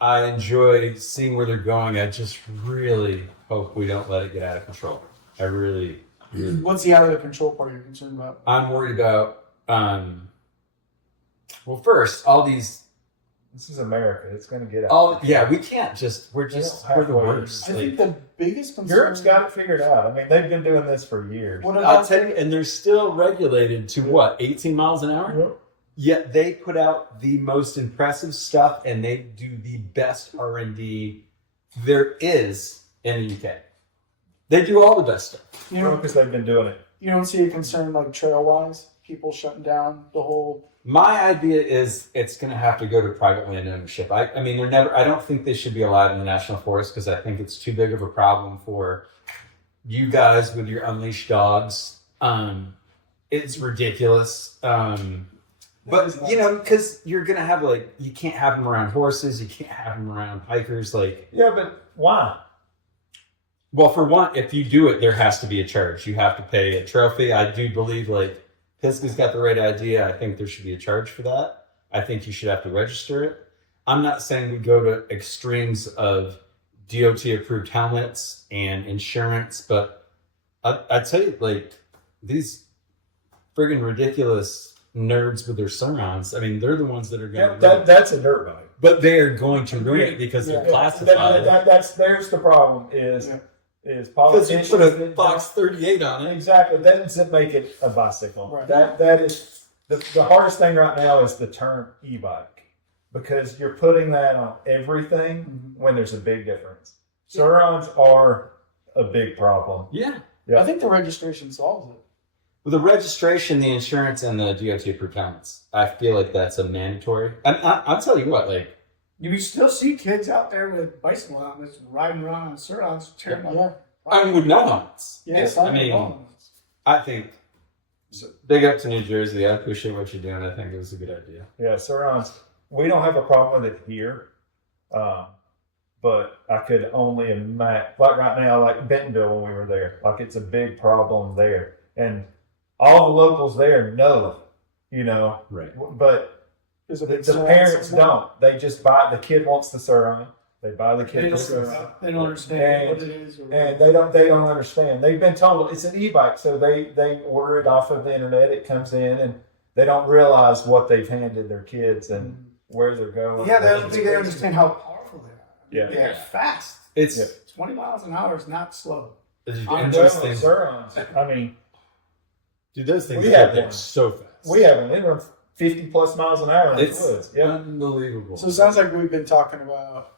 I enjoy seeing where they're going. I just really hope we don't let it get out of control. I really. What's the out of control part you're concerned about? I'm worried about. Well, first, all these. This is America. It's going to get out. We can't just. We're the worst. I think the biggest concern. Europe's got it figured out. I mean, they've been doing this for years. I'll tell you, and they're still regulated to 18 miles an hour? Yep. Yet they put out the most impressive stuff, and they do the best R&D there is in the UK. They do all the best stuff. Because they've been doing it. You don't see a concern like trail-wise? People shutting down the whole... My idea is it's going to have to go to private land ownership. I mean, I don't think they should be allowed in the national forest because I think it's too big of a problem for you guys with your unleashed dogs. It's ridiculous. But, because you're going to have, you can't have them around horses. You can't have them around hikers. Yeah, but why? Well, for one, if you do it, there has to be a charge. You have to pay a trail fee. I do believe, Pisgah's got the right idea. I think there should be a charge for that. I think you should have to register it. I'm not saying we go to extremes of DOT approved helmets and insurance, but I'd tell you, like, these friggin' ridiculous nerds with their surrounds, I mean, they're the ones that are going to that's a dirt bike. but they are going to ruin it because they're classified. There's the problem is Because you politicians put a Fox 38 on it. Exactly. That doesn't make it a bicycle. Right. That is the hardest thing right now is the term e-bike, because you're putting that on everything when there's a big difference. Surrounds are a big problem. Yeah. I think the registration solves it. With the registration, the insurance, and the DOT approved helmets, I feel like that's a mandatory. And I'll tell you what, like, You still see kids out there with bicycle helmets riding around on surrounds, tearing up. I mean, with no helmets. Yes, I mean, I think big up to New Jersey. I appreciate what you're doing. I think it was a good idea. Yeah, surrounds. We don't have a problem with it here, but I could only imagine, like right now, like Bentonville when we were there, like it's a big problem there, and all the locals there know, Right. but the parents don't. They just buy. The kid wants the surround. They buy the kid the surround. They don't understand what it is. And they don't understand. They've been told it's an e-bike, so they order it off of the internet. It comes in, and they don't realize what they've handed their kids and where they're going. Yeah, they don't think they understand how powerful they are. Yeah. They're fast. It's 20 miles an hour is not slow. Interesting. Surrounds. I mean, Dude, those things We get have there one. so fast. we have an interim 50 plus miles an hour in the It's woods. Yeah. unbelievable. So it sounds like we've been talking about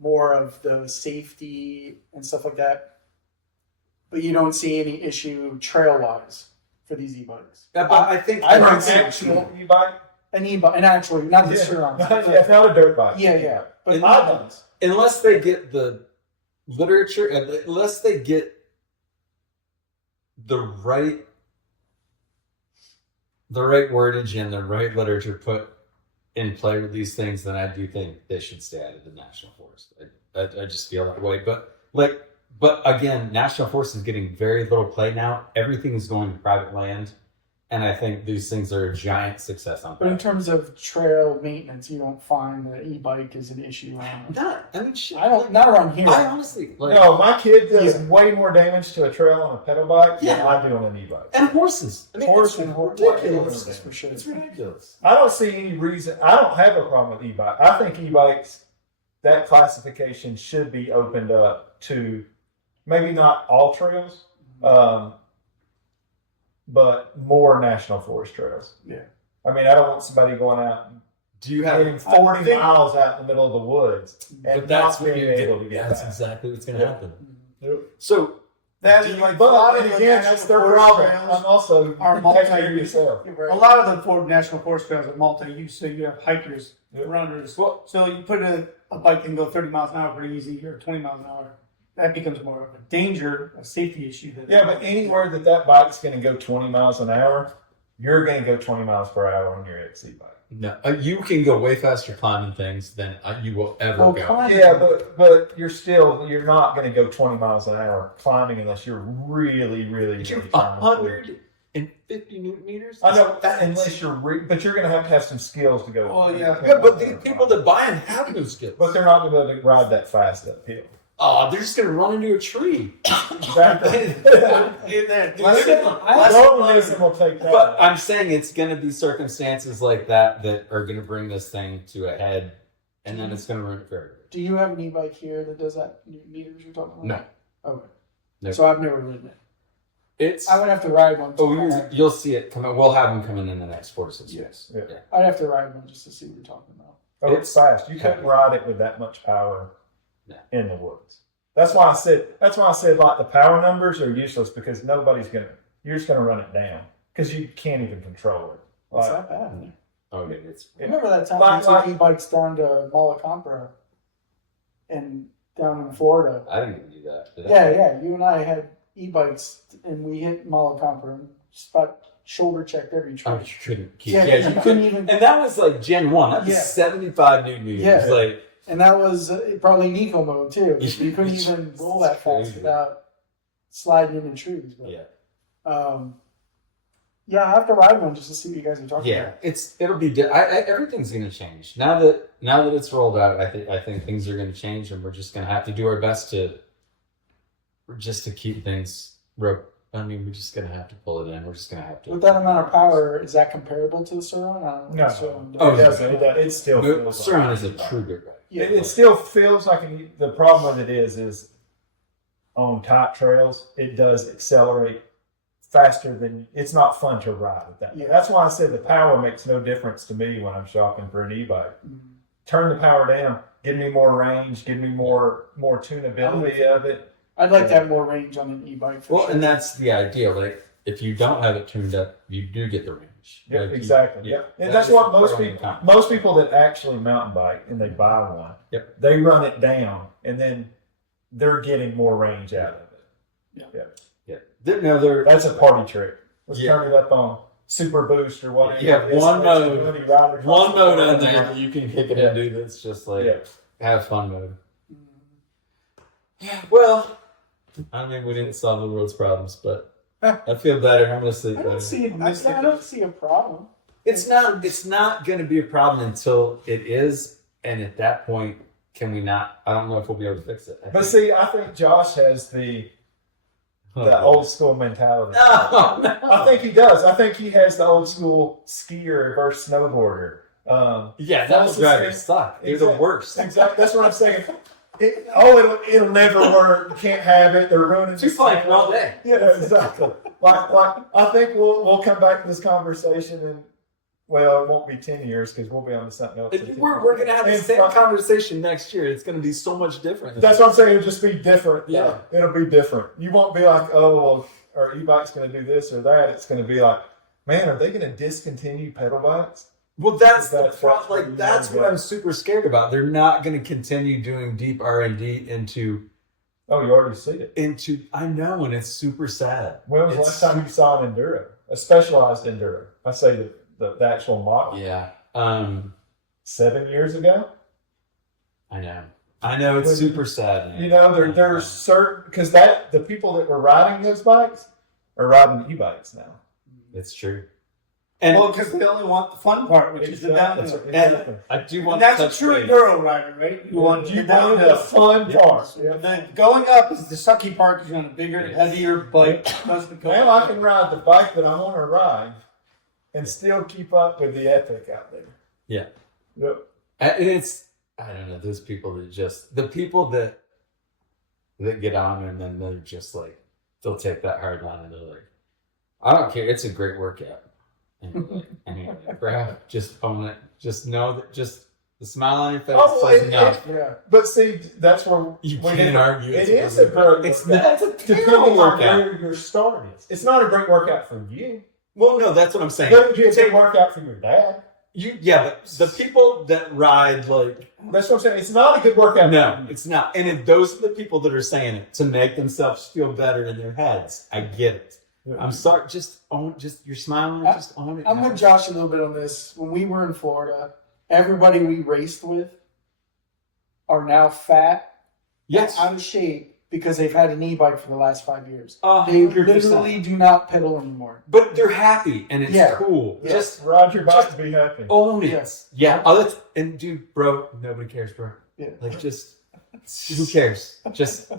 more of the safety and stuff like that, but you don't see any issue trail-wise for these e-bikes. But I think I An don't see actual e-bike. an e-bike, and actually, not the surround. It's not a dirt bike. Yeah. But And e-bikes. unless they get the literature, unless they get the right wordage and the right literature put in play with these things, then I do think they should stay out of the national forest. I just feel that way. But again, national forest is getting very little play now. Everything is going to private land, and I think these things are a giant success on But in that. terms of trail maintenance, you don't find that e-bike is an issue around. Shit. Not around here. I honestly No, my kid does way more damage to a trail on a pedal bike than Yeah. I do on an e-bike. and horses. I mean, Horses it's and ridiculous. That's for sure. It's ridiculous. I don't see any reason. I don't have a problem with e-bike. I think e-bikes, that classification should be opened up to maybe not all trails, but more national forest trails. Yeah. I mean, I don't want somebody going out and Do you have? getting 40 miles out in the middle of the woods and But that's not what being you able to get. get That's back. exactly what's going to Yeah. happen. Yep. So That Do is you- like a but lot of and the again, national that's their forest problem. trails I'm also are take care of multi-use. yourself. A lot of the Ford National Forest trails are multi-use, so you have hikers, Yeah. runners. Well- So you put a bike can go 30 miles an hour pretty easy, or 20 miles an hour. That becomes more of a danger, a safety issue. Yeah, but anywhere that bike's going to go 20 miles an hour, you're going to go 20 miles per hour on your XC bike. no, you can go way faster climbing things than you will ever Well, go. climbing- Yeah, but you're not going to go 20 miles an hour climbing unless you're really, really, You're really trying to pull. 150 newton meters. I know, That's- unless you're, but you're going to have some skills to go. Oh, yeah. Yeah, but the people that buy them have those skills. But they're not going to be able to ride that fast uphill. Oh, they're just gonna run into a tree. Exactly. Colonialism will take that. But I'm saying it's gonna be circumstances like that that are gonna bring this thing to a head, and then it's gonna run it for everybody. Do you have an e-bike here that does that meters you're talking about? No. Okay. No. So I've never ridden it. It's I would have to ride one. you'll see it coming. We'll have them coming in the next 4 to 6 weeks. Yeah. I'd have to ride one just to see what you're talking about. Oh, it's fast. You couldn't ride it with that much power No. in the woods. That's why I said like the power numbers are useless because you're just gonna run it down because you can't even control it. What's Like, that bad? Oh, yeah, it's Remember that time Like- we took e-bikes down to Malacompra and down in Florida? I didn't even do that. Did I? Yeah. You and I had e-bikes and we hit Malacompra and just about shoulder checked every tree. Oh, you couldn't keep. Yeah, Yeah, you couldn't even. and that was like Gen 1. That was Yeah. 75 newton meters. Yeah. Like, And that was probably Nico mode too. You couldn't It's even roll that fast crazy. without sliding into trees. But, yeah. Yeah, I have to ride one just to see what you guys are talking Yeah, about. it'll be everything's going to change now that it's rolled out. I think things are going to change, and we're just going to have to do our best to keep things. I mean, we're just going to have to pull it in. We're just going to have to. With that amount of power, is that comparable to the Surron? I don't know. No. Surron Oh, It doesn't. It still feels like Surround is a true good ride. Yeah. It still feels like the problem with it is on tight trails, it does accelerate faster than it's not fun to ride with that. Yeah. That's why I said the power makes no difference to me when I'm shopping for an e-bike. Turn the power down, give me more range, give me more tunability of it. I'd like to have more range on an e-bike. For Well, sure. and that's the idea. Like, if you don't have it tuned up, you do get the range. Yeah, Like, exactly. yeah. And that's what That's most people that actually mountain bike and they buy one, Yep. they run it down and then they're getting more range out of it. They're That's a party trick. Let's Yeah. turn it up on Super Boost or whatever. You have it is. one mode. Everybody riders one mode on on there that you can kick it Yeah. and do that's just like Yeah. have fun mode. Yeah. Well, I mean, we didn't solve the world's problems, but I feel better. I'm gonna sleep I better. don't see a problem. It's not going to be a problem until it is, and at that point, can we not? I don't know if we'll be able to fix it. But see, I think Josh has the old school mentality. No. I think he does. I think he has the old school skier versus snowboarder. Yeah, That's that drivers the- suck. They're the worst. Exactly. That's what I'm saying. It'll never work. You can't have it. They're ruining Too fun for all day. Yeah, exactly. Like I think we'll come back to this conversation and well, it won't be 10 years because we'll be on to something else. We're going to have the And same fun- conversation next year. It's going to be so much different. That's what I'm saying. It'll just be different. Yeah. It'll be different. You won't be like, oh, well, our e-bike's going to do this or that. It's going to be like, man, are they going to discontinue pedal bikes? Well, that's the That's problem. what Like, that's what yeah. I'm super scared about. They're not going to continue doing deep R&D into. Oh, you already see it. I know, and it's super sad. When was the last time you saw an enduro, a specialized enduro? I say the actual model. Yeah. 7 years ago. I know. It's super sad. You know, there's certain because the people that were riding those bikes are riding e-bikes now. It's true. And Well, because they only want the fun part, which is the downhill. Exactly. I do want And that's to a touch true base. enduro rider, right? You want the You wanted downhill. the fun part. And then going up is the sucky part because you're on a bigger, heavier bike. Doesn't go Now I can ride the bike that I want to ride and still keep up with the epic out there. Yeah. Yep. And it's, I don't know, those people the people that get on and then they're just like, they'll take that hard line and they're like, I don't care, it's a great workout. And you're like, anyway, bro, just own it. Just know that just the smile on your face is enough. Yeah. But see, that's where You we can't argue. It is a great It's workout. that's a Depending terrible on workout. where your start is. It's not a great workout for you. Well, no, that's what I'm saying. But it's a good workout for your dad. But the people that ride like That's what I'm saying. It's not a good workout. no, it's not. And those are the people that are saying it to make themselves feel better in their heads. I get it. I'm sorry. Just you're smiling. Just own it. I'm with Josh a little bit on this. When we were in Florida, everybody we raced with are now fat, Yes. out of shape because they've had an e-bike for the last 5 years. 100%. They literally do not pedal anymore. But they're happy and it's Yeah. cool. Yeah. Just Ride your bike to be happy. own it. Yes. Yeah. And dude, bro, nobody cares, bro. Yeah. Like just who cares? Just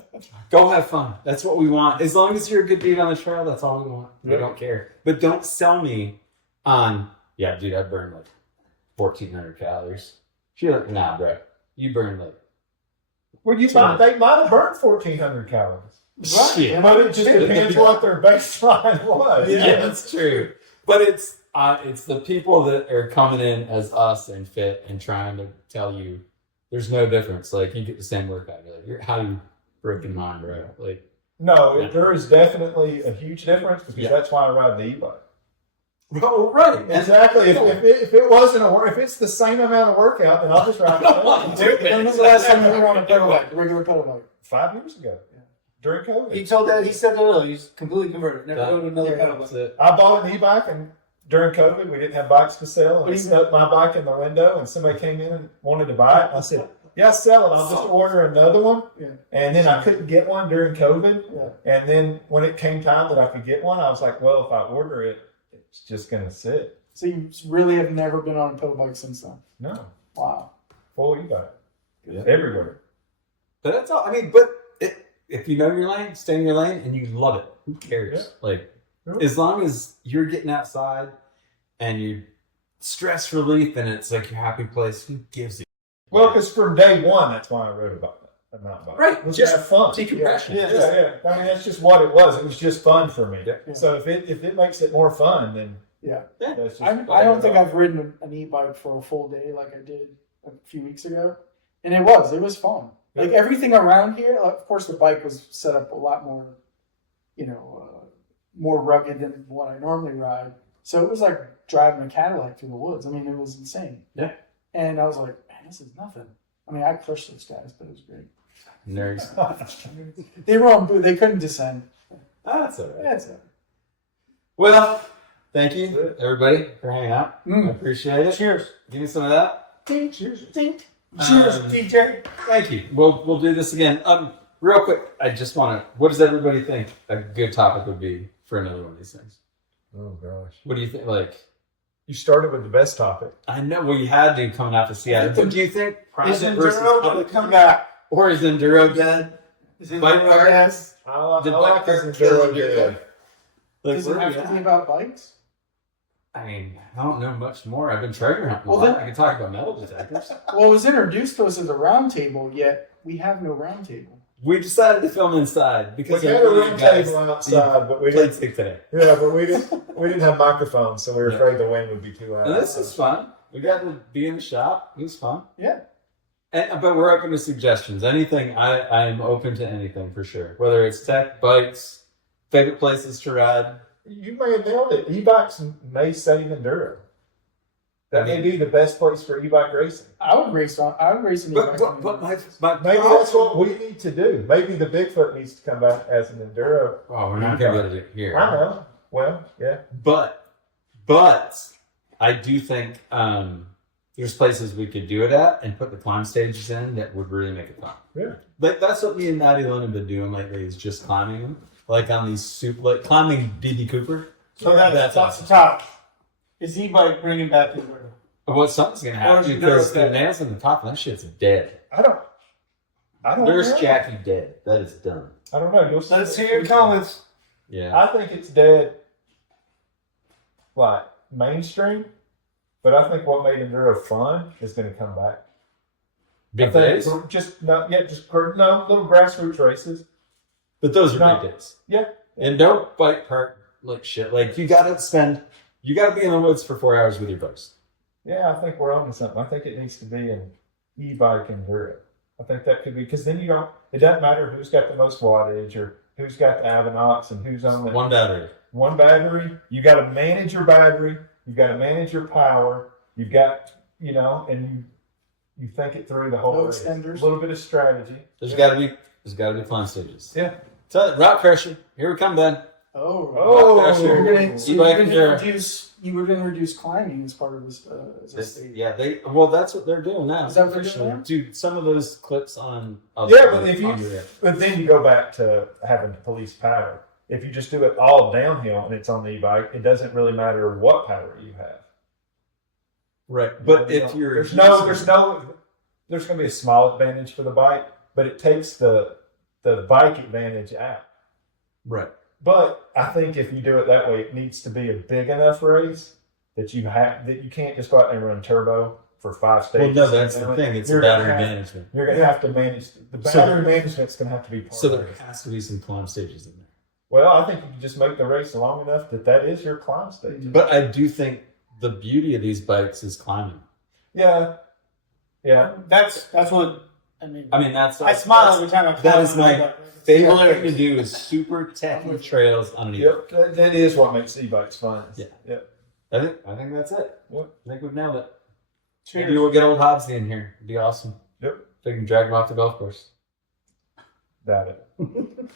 go have fun. That's what we want. As long as you're a good dude on the trail, that's all we want. We don't care. But don't sell me on, yeah, dude, I burned like 1,400 calories. You're like, nah, bro. You burned like Well, they might have burned 1,400 calories. shit. But it just depends what their baseline was. Yeah, that's true. But it's the people that are coming in as us and fit and trying to tell you there's no difference. Like you get the same workout. You're like, how you freaking mind, bro? Like No, there is definitely a huge difference because that's why I ride the e-bike. oh, right. Exactly. If it wasn't if it's the same amount of workout, then I'll just ride it. When was the last time you were on a pedal bike, a regular pedal bike? 5 years ago, during COVID. He said that earlier. He's completely converted. Never go to another pedal bike. That's it. I bought an e-bike, and during COVID, we didn't have bikes to sell. And I stuck my bike in the window, and somebody came in and wanted to buy it. I said, yeah, sell it. I'll just order another one. Yeah. And then I couldn't get one during COVID. Yeah. And then when it came time that I could get one, I was like, well, if I order it, It's just gonna sit. So you really have never been on a pedal bike since then? No, Wow. full e-bike. Yeah. Everywhere. But that's all. I mean, but if you know your lane, stay in your lane, and you love it. Who cares? Like, as long as you're getting outside and you stress relief, and it's like your happy place. Who gives a Well, because from day one, that's why I rode a mountain bike. Right, Let's just have fun. decompression. Yeah. I mean, that's just what it was. It was just fun for me. Yeah. So if it makes it more fun, then Yeah. that's just. I don't think I've ridden an e-bike for a full day like I did a few weeks ago. And it was fun. Like everything around here, of course the bike was set up a lot more, more rugged than what I normally ride. So it was like driving a Cadillac through the woods. I mean, it was insane. Yeah. And I was like, man, this is nothing. I mean, I crushed those guys, but it was great. Nerds. They were on boot. They couldn't descend. That's all right. Yeah, it's all right. Well, thank you, everybody, for hanging out. I appreciate it. Cheers. Give me some of that. Cheers. Cheers, DJ. Thank you. We'll do this again. Real quick, I just want to. What does everybody think a good topic would be for another one of these things? Oh gosh. What do you think? Like, You started with the best topic. I know we had to coming out to Seattle. But do you think Is private versus Enduro public, come back? or is Enduro dead? Is it Bike park? yes? I Did like bike this park kill Enduro Enduro? deal. Like, Does where it are have we to at? be about bikes? I mean, I don't know much more. I've been treasure hunting a Well, lot. then- I can talk about metal detectors. Well, it was introduced to us as a round table, yet we have no round table. We decided to film inside We because had a room table outside, but we played didn't. sick today. Yeah, but we didn't have microphones, so we were afraid the wind would be too loud. And this is fun. We got to be in the shop. It was fun. Yeah. But we're open to suggestions. Anything. I'm open to anything for sure. Whether it's tech, bikes, favorite places to ride. You may have nailed it. E-bikes may save enduro. That may be the best place for e-bike racing. I would race an e-bike. But my Maybe that's what we need to do. Maybe the Bigfoot needs to come back as an enduro. Oh, we're not going to be able to do it here. I know. Well, yeah. But I do think there's places we could do it at and put the climb stages in that would really make it fun. Yeah. Like that's what me and Maddie Lynn have been doing lately is just climbing them. Like on these like climbing DB Cooper. So that's awesome. the top. Is e-bike bringing back enduro? Well, something's gonna happen Or is because Enduro the dead? nails in the top of that shit's dead. I don't There's know. Jackie dead. That is done. I don't know. You'll see Let's it. hear your comments. Yeah. I think it's dead, like mainstream, but I think what made enduro fun is going to come back. Big I think days. no little grassroots races. But those are No. big days. Yeah. And don't bike park like shit. Like you gotta be in the woods for 4 hours with your buddies. Yeah, I think we're on to something. I think it needs to be an e-bike enduro. I think that could be because then it doesn't matter who's got the most wattage or who's got the Avanox and who's on the One battery. one battery. You got to manage your battery. You've got to manage your power. You've got, and you think it through the whole No race. extenders. A little bit of strategy. There's gotta be climb stages. Yeah. So rock pressure. Here we come then. Oh, Rock pressure. you were going to reduce climbing as part of this. As a state. Yeah, that's what they're doing now. Is that what they're Officially. doing now? Dude, some of those clips on Yeah, but if you, on your- but then you go back to having police power. If you just do it all downhill and it's on the e-bike, it doesn't really matter what power you have. right. But if you're there's going to be a small advantage for the bike, but it takes the bike advantage out. right. But I think if you do it that way, it needs to be a big enough race that you can't just go out there and run turbo for 5 stages. Well, no, that's the thing. It's You're battery gonna have- management. You're going to have to manage the So- battery management's going to have to be part So of there it. has to be some climb stages in there. Well, I think you can just make the race long enough that is your climb stage. But I do think the beauty of these bikes is climbing. Yeah. That's what I mean. I mean, that's I smile every time I climb. that is on my bike. favorite thing to do is super techy trails on an e-bike. Yep. That is what makes e-bikes fun. Yeah. Yep. I think that's it. Yep. I think we've nailed it. Cheers. Maybe we'll get old Hobbsy in here. It'd be awesome. Yep. If we can drag him off the golf course. Doubt it.